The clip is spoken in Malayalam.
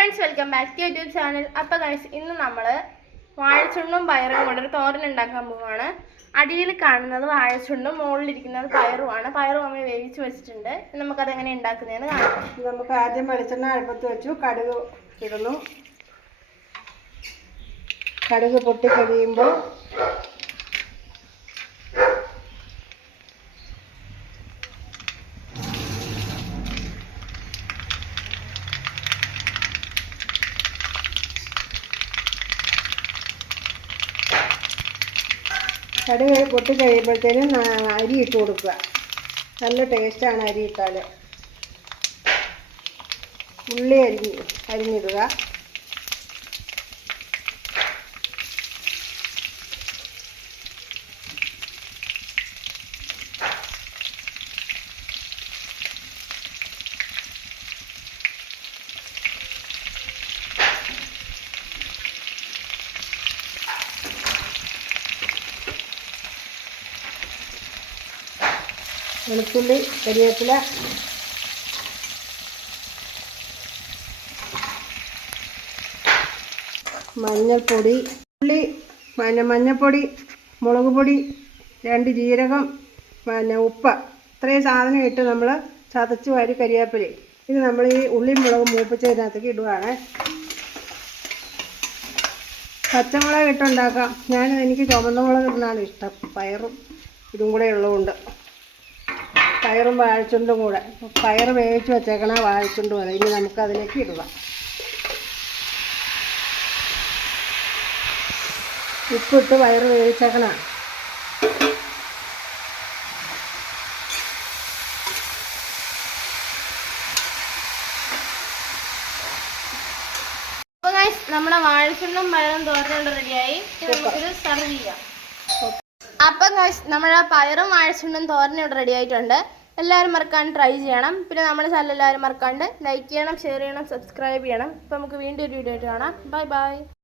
Friends, welcome back to YouTube channel. അപ്പോൾ ഗൈസ്, ഇന്ന് നമ്മൾ വാഴച്ചുണ്ടും പയറും കൊണ്ടൊരു തോരൻ ഉണ്ടാക്കാൻ പോവുകയാണ്. അടിയിൽ കാണുന്നത് വാഴച്ചുണ്ടും മുകളിലിരിക്കുന്നത് പയറുമാണ്. പയറും അമ്മ വേവിച്ച് വെച്ചിട്ടുണ്ട്. നമുക്കത് എങ്ങനെ ഉണ്ടാക്കുന്നതെന്ന് കാണാം. നമുക്ക് ആദ്യം വെളിച്ചെണ്ണ അടുപ്പത്ത് വെച്ചു, കടുക് ഇടുന്നു. കടുക് പൊട്ടിക്കഴിയുമ്പോൾ കടുക് പൊട്ടിക്കഴിയുമ്പോഴത്തേനും അരി ഇട്ട് കൊടുക്കുക. നല്ല ടേസ്റ്റാണ് അരി ഇട്ടാൽ. ഉള്ളി അരിഞ്ഞിടുക. വെളുത്തുള്ളി, കരിവേപ്പില, മഞ്ഞൾപ്പൊടി, മഞ്ഞൾപ്പൊടി, മുളക് പൊടി, 2 ജീരകം, ഉപ്പ്, ഇത്രയും സാധനം ഇട്ട് നമ്മൾ ചതച്ച് വാരി കരിവേപ്പില. ഇത് നമ്മൾ ഈ ഉള്ളിയും മുളകും മൂപ്പിച്ചതിനകത്തേക്ക് ഇടുകയാണ്. പച്ചമുളക് ഇട്ടുണ്ടാക്കാം. എനിക്ക് ചുവന്ന മുളക് ഇടുന്നതാണ് ഇഷ്ടം. പയറും ഇതും കൂടെ ഉള്ളതുകൊണ്ട്. പയറും വാഴച്ചുണ്ടും കൂടെ. പയർ വേവിച്ച് വെച്ചേക്കണ വാഴച്ചുണ്ടും അതെ. ഇനി നമുക്കതിലേക്ക് ഇടുക. ഉപ്പിട്ട് പയർ വേവിച്ചേക്കണ. അപ്പോൾ ഗൈസ്, നമ്മുടെ വാഴച്ചുണ്ടും പയറും തോരനുണ്ട് റെഡിയായി. നമുക്കിത് സെർവ് ചെയ്യാം. അപ്പം ഗൈസ്, നമ്മുടെ പയറും വാഴച്ചുണ്ടും തോരനും ഇവിടെ റെഡി ആയിട്ടുണ്ട്. എല്ലാവരും മറക്കാണ്ട് ട്രൈ ചെയ്യണം. പിന്നെ നമ്മുടെ ചാനൽ എല്ലാവരും മറക്കാണ്ട് ലൈക്ക് ചെയ്യണം, ഷെയർ ചെയ്യണം, സബ്സ്ക്രൈബ് ചെയ്യണം. അപ്പോൾ നമുക്ക് വീണ്ടും ഒരു വീഡിയോ ആയിട്ട് കാണാം. Bye bye.